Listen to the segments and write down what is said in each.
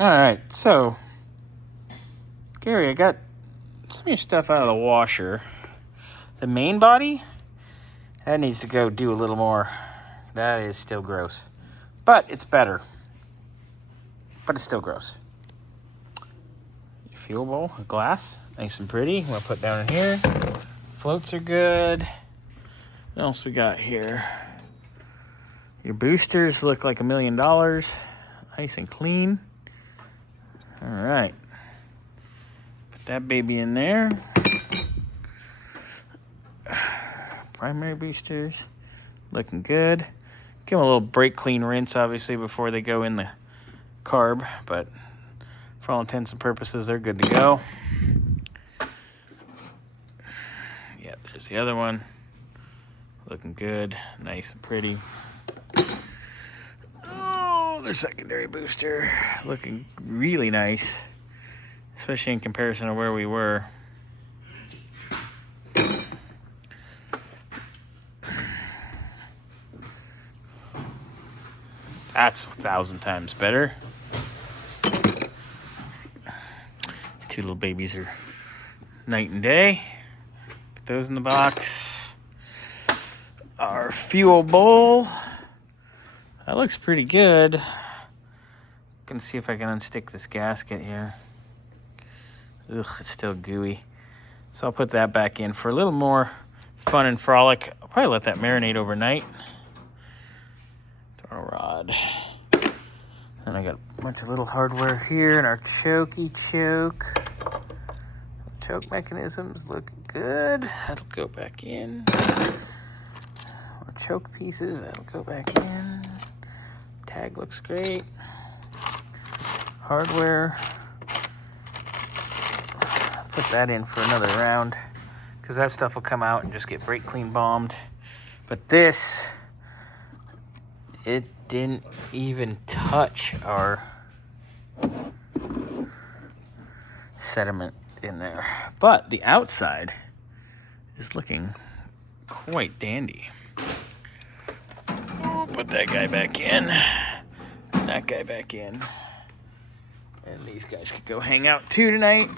All right, so Gary, I got some of your stuff out of the washer. The main body, that needs to go do a little more. That is still gross, but it's better. But it's still gross. Your fuel bowl, glass, nice and pretty. We'll put down in here. Floats are good. What else we got here? Your boosters look like $1 million. Nice and clean. All right. Put that baby in there. Primary boosters, looking good. Give them a little brake clean rinse, obviously, before they go in the carb, but for all intents and purposes, they're good to go. Yeah, there's the other one. Looking good, nice and pretty. Oh, their secondary booster, looking really nice, especially in comparison to where we were. That's 1,000 times better. These two little babies are night and day. Put those in the box. Our fuel bowl. That looks pretty good. Gonna see if I can unstick this gasket here. Ugh, it's still gooey. So I'll put that back in for a little more fun and frolic. I'll probably let that marinate overnight. Throw a rod. Then I got a bunch of little hardware here and our chokey choke. Choke mechanisms look good. That'll go back in. More choke pieces, that'll go back in. Tag looks great. Hardware. Put that in for another round because that stuff will come out and just get brake clean bombed. But this, it didn't even touch our sediment in there. But the outside is looking quite dandy. We'll put that guy back in, that guy back in. And these guys could go hang out too tonight.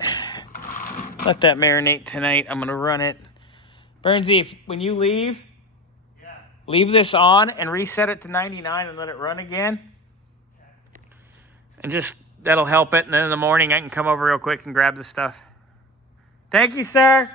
Let that marinate tonight. I'm gonna run it. Bernsey, when you leave, leave this on and reset it to 99 and let it run again. And just, that'll help it. And then in the morning I can come over real quick and grab the stuff. Thank you, sir.